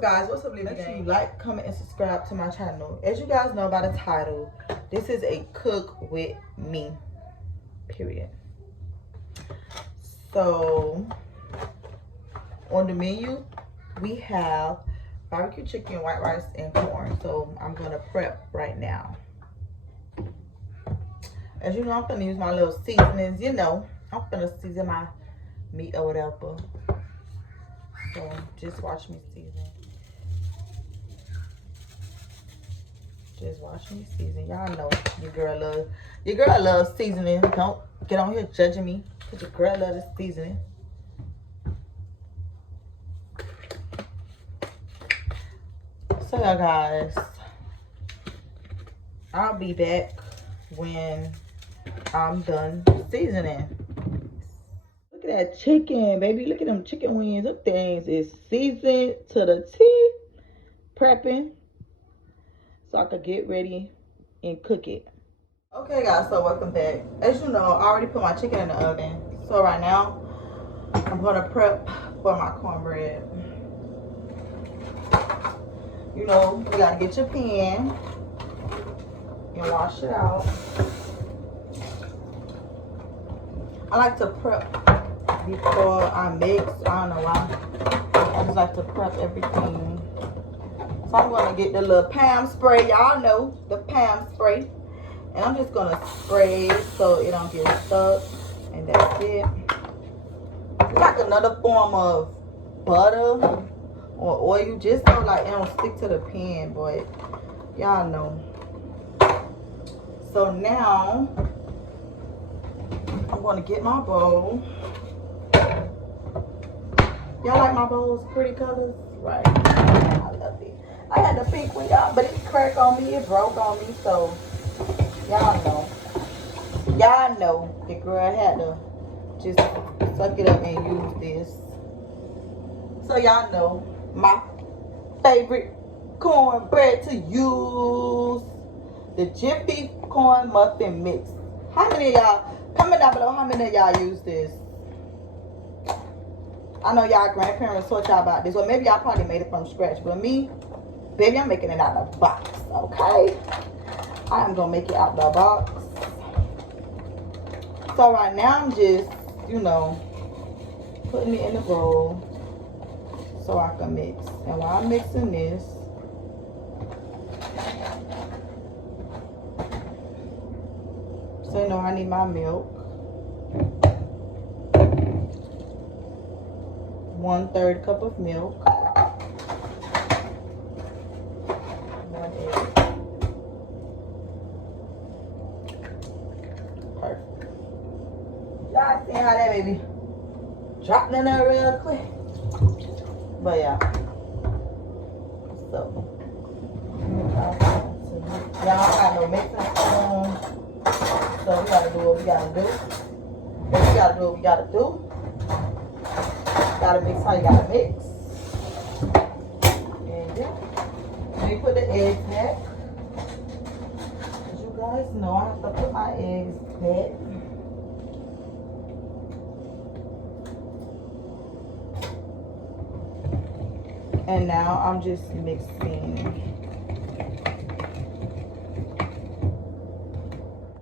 up, guys? What's up, Living? Make sure you like, comment, and subscribe to my channel. As you guys know by the title, this is a cook with me, period. So on the menu we have barbecue chicken, white rice, and corn. So I'm gonna prep right now. As you know, I'm gonna use my little seasonings. You know, I'm gonna season my meat or whatever. So just watch me season. Just watch me season. Y'all know your girl loves seasoning. Don't get on here judging me, cause your girl loves seasoning. So y'all guys, I'll be back when I'm done seasoning. Look at that chicken, baby. Look at them chicken wings. Them things is seasoned to the T. Prepping so I could get ready and cook it. Okay guys, so welcome back. As you know, I already put my chicken in the oven. So right now, I'm gonna prep for my cornbread. You know, you gotta get your pan and wash it out. I like to prep before I mix. I don't know why. I just like to prep everything. So I'm gonna get the little Pam spray. Y'all know the Pam spray. And I'm just gonna spray it so it don't get stuck. And that's it. It's like another form of butter or oil, just so like it don't stick to the pan, but y'all know. So now I'm gonna get my bowl. Y'all like my bowls, pretty colors? Right. I love it. I had the pink one, y'all, but it cracked on me, it broke on me, so y'all know. Y'all know the girl had to just suck it up and use this. So y'all know my favorite cornbread to use, the Jiffy corn muffin mix. How many of y'all, comment down below, how many of y'all use this? I know y'all grandparents taught y'all about this, or maybe y'all probably made it from scratch, but me, baby, I'm making it out of the box, okay? I am gonna make it out the box. So right now I'm just, you know, putting it in the bowl so I can mix. And while I'm mixing this, so you know I need my milk. 1/3 cup of milk. 1 egg. Perfect. Y'all see how that baby dropped in there real quick. But yeah. So y'all got no mixing spoon. So we gotta do what we gotta do. But we gotta do what we gotta do. Gotta mix how you gotta mix. And then you put the eggs back. As you guys know, I have to put my eggs back. And now I'm just mixing.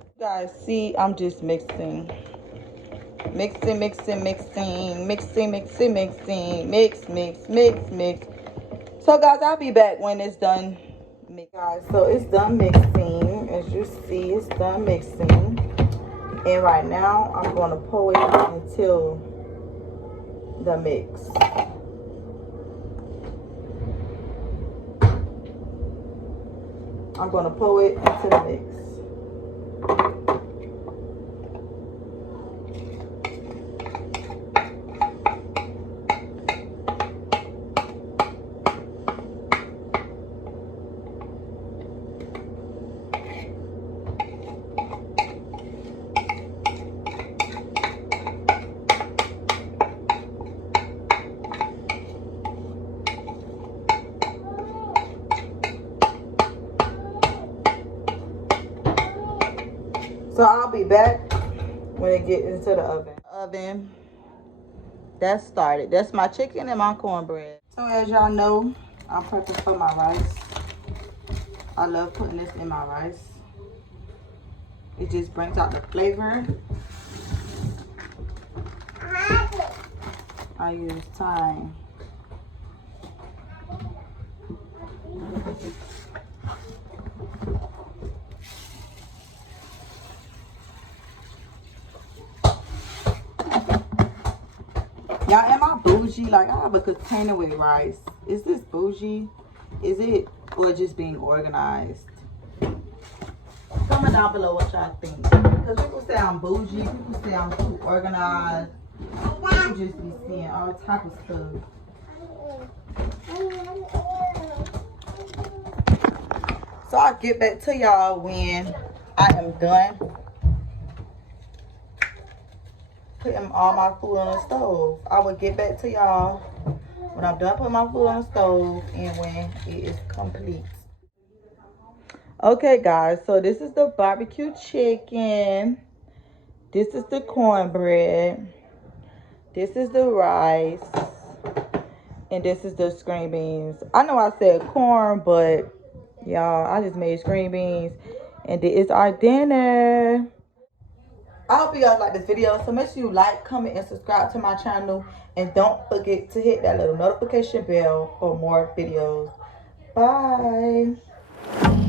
You guys see, I'm just mixing. Mixing, mixing, mixing, mixing, mixing, mixing, mix, mix, mix, mix. So guys, I'll be back when it's done. Guys, so it's done mixing. As you see, it's done mixing. And right now, I'm going to pour it into the mix. I'm going to pour it into the mix. So I'll be back when it gets into the oven. That's started. That's my chicken and my cornbread. So as y'all know, I'm prepping for my rice. I love putting this in my rice. It just brings out the flavor. I use thyme. Y'all, am I bougie? Like, I have a container with rice. Is this bougie? Is it, or just being organized? Comment down below what y'all think. Because people say I'm bougie. People say I'm too organized. People just be seeing all type of stuff. So I'll get back to y'all when I am done putting all my food on the stove. I will get back to y'all when I'm done putting my food on the stove and when it is complete. Okay, guys, so this is the barbecue chicken. This is the cornbread. This is the rice. And this is the green beans. I know I said corn, but y'all, I just made green beans. And this is our dinner. I hope you guys like this video. So make sure you like, comment, and subscribe to my channel. And don't forget to hit that little notification bell for more videos. Bye.